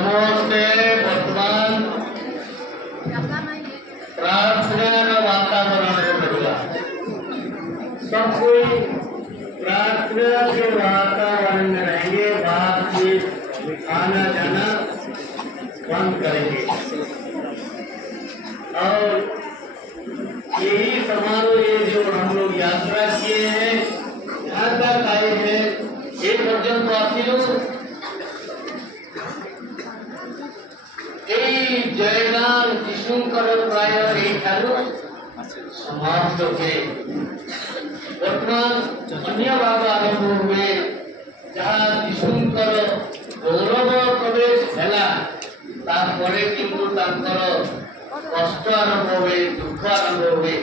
समस्ते वर्तमान प्रार्थना वातावरण बढ़िया सब कोई प्रार्थना के वातावरण में रहेंगे। बातचीत आना जाना बंद करेंगे और यही समारोह ये जो हम लोग यात्रा किए हैं यहाँ तक आए हैं ये पर्यंत आती जयगान जीशुंकर प्राय समाप्त हुए। वर्तमान अन्य भाग आरंभ हुए जहाँ जीशुंकर गौरव प्रवेश है तापर किंतु कष्ट आरंभ हुए दुख आरंभ हुए।